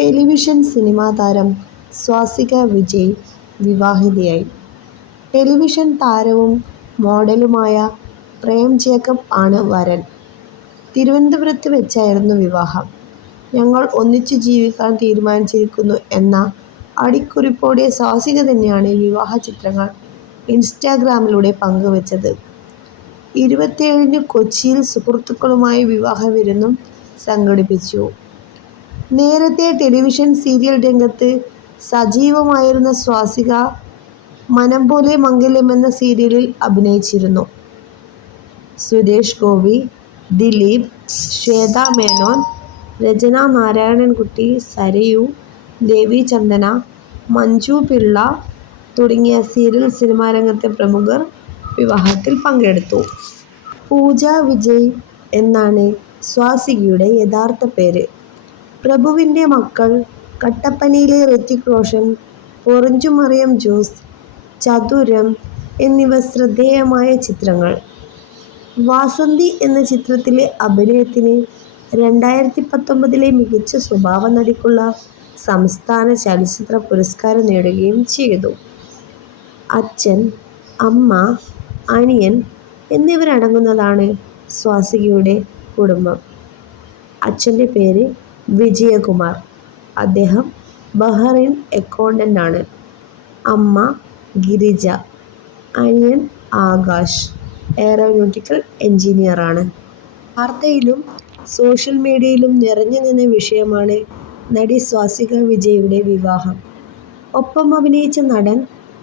Television cinema താരം Swasika Vijay വിവാഹിതയായി. Television താരവും മോഡലുമായ Prem Jacob ആണ് വരൻ. തിരുവനന്തപുരത്ത് വെച്ചായിരുന്നു വിവാഹം. "ഞങ്ങൾ ഒന്നിച്ചു ജീവിക്കാൻ തീരുമാനിച്ചിരിക്കുന്നു' എന്ന അടിക്കുറിപ്പോടെ സ്വാസിക തന്നെയാണ് വിവാഹ ചിത്രങ്ങൾ ഇൻസ്റ്റാഗ്രാമിലൂടെ പങ്കുവച്ചത് ഇരുപത്തിയേഴിന് കൊച്ചിയിൽ സുഹൃത്തുക്കളുമായി വിവാഹ വിരുന്നും സംഘടിപ്പിച്ചു. നേരത്തെ ടെലിവിഷൻ സീരിയൽ രംഗത്ത് സജീവമായിരുന്ന സ്വാസിക മനം പോലെ മംഗല്യം എന്ന സീരിയലിൽ അഭിനയിച്ചിരുന്നു. സുരേഷ് ഗോപി, ദിലീപ്, ശ്വേത മേനോൻ, രചന നാരായണൻകുട്ടി, സരയു, ദേവി ചന്ദന മഞ്ജു പിള്ള തുടങ്ങിയ സീരിയൽ സിനിമാ രംഗത്തെ പ്രമുഖർ വിവാഹത്തിൽ പങ്കെടുത്തു. പൂജ വിജയ് എന്നാണ് സ്വാസികയുടെ യഥാർത്ഥ പേര്. പ്രഭുവിന്റെ മക്കൾ, കട്ടപ്പനയിലെ റിത്തിക് റോഷൻ, ഓറഞ്ചു മറിയം ജോസ്, ചതുരം എന്നിവ ശ്രദ്ധേയമായ ചിത്രങ്ങൾ. വാസന്തി എന്ന ചിത്രത്തിലെ അഭിനയത്തിന് രണ്ടായിരത്തി പത്തൊമ്പതിലെ മികച്ച സ്വഭാവ നടിക്കുള്ള സംസ്ഥാന ചലച്ചിത്ര പുരസ്കാരം നേടുകയും ചെയ്തു. അച്ഛൻ, അമ്മ, അനിയൻ എന്നിവരടങ്ങുന്നതാണ് സ്വാസികയുടെ കുടുംബം. അച്ഛന്റെ പേര് വിജയകുമാർ. അദ്ദേഹം ബഹറൈൻ അക്കൗണ്ടന്റാണ്. അമ്മ ഗിരിജ. അനിയൻ ആകാശ് എയറോനോട്ടിക്കൽ എൻജിനീയറാണ്. വാർത്തയിലും സോഷ്യൽ മീഡിയയിലും നിറഞ്ഞു നിന്ന വിഷയമാണ് നടി സ്വാസിക വിജയുടെ വിവാഹം. ഒപ്പം അഭിനയിച്ച നടൻ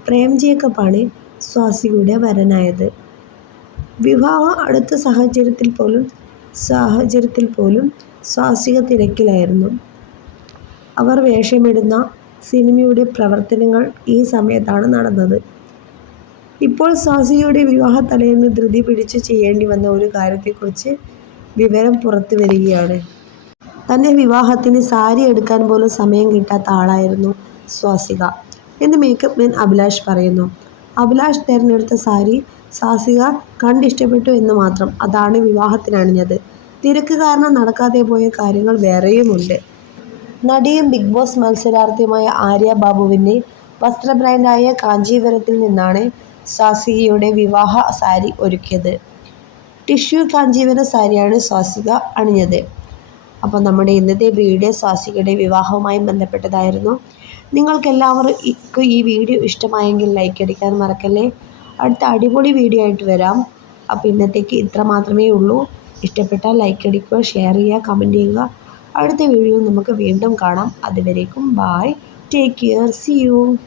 പ്രേം ജേക്കബാണ് സ്വാസികയുടെ വരനായത്. വിവാഹം അടുത്ത സാഹചര്യത്തിൽ പോലും സാഹചര്യത്തിൽ പോലും സ്വാസിക തിരക്കിലായിരുന്നു. അവർ വേഷമിടുന്ന സിനിമയുടെ പ്രവർത്തനങ്ങൾ ഈ സമയത്താണ് നടന്നത്. ഇപ്പോൾ സ്വാസികയുടെ വിവാഹ തലേന്ന് ധൃതി പിടിച്ച് ചെയ്യേണ്ടി വന്ന ഒരു കാര്യത്തെക്കുറിച്ച് വിവരം പുറത്തു വരികയാണ്. തന്റെ വിവാഹത്തിന് സാരി എടുക്കാൻ പോലും സമയം കിട്ടാത്ത ആളായിരുന്നു സ്വാസിക എന്ന് മേക്കപ്പ് മാൻ അഭിലാഷ് പറയുന്നു. അഭിലാഷ് തിരഞ്ഞെടുത്ത സാരി സാസിക കണ്ടിഷ്ടപ്പെട്ടു എന്ന് മാത്രം. അതാണ് വിവാഹത്തിന് അണിഞ്ഞത്. തിരക്ക് കാരണം നടക്കാതെ പോയ കാര്യങ്ങൾ വേറെയുമുണ്ട്. നടിയും ബിഗ് ബോസ് മത്സരാർത്ഥിയുമായ ആര്യ ബാബുവിന്റെ വസ്ത്ര ബ്രാൻഡായ കാഞ്ചീപുരത്തിൽ നിന്നാണ് സ്വാസികയുടെ വിവാഹ സാരി ഒരുക്കിയത്. ടിഷ്യൂ കാഞ്ചീപുര സാരിയാണ് സ്വാസിക അണിഞ്ഞത്. അപ്പോൾ നമ്മുടെ ഇന്നത്തെ വീഡിയോ സ്വാസികയുടെ വിവാഹവുമായി ബന്ധപ്പെട്ടതായിരുന്നു. നിങ്ങൾക്കെല്ലാവർക്കും ഈ വീഡിയോ ഇഷ്ടമായെങ്കിൽ ലൈക്ക് അടിക്കാൻ മറക്കല്ലേ. അടുത്ത അടിപൊളി വീഡിയോ ആയിട്ട് വരാം. അപ്പോൾ ഇന്നത്തേക്ക് ഇത്ര മാത്രമേ ഉള്ളൂ. ഇഷ്ടപ്പെട്ടാൽ ലൈക്ക് അടിക്കുക ഷെയർ ചെയ്യുക, കമന്റ് ചെയ്യുക. അടുത്ത വീഡിയോ നമുക്ക് വീണ്ടും കാണാം. അതുവരേക്കും bye, take care, see you.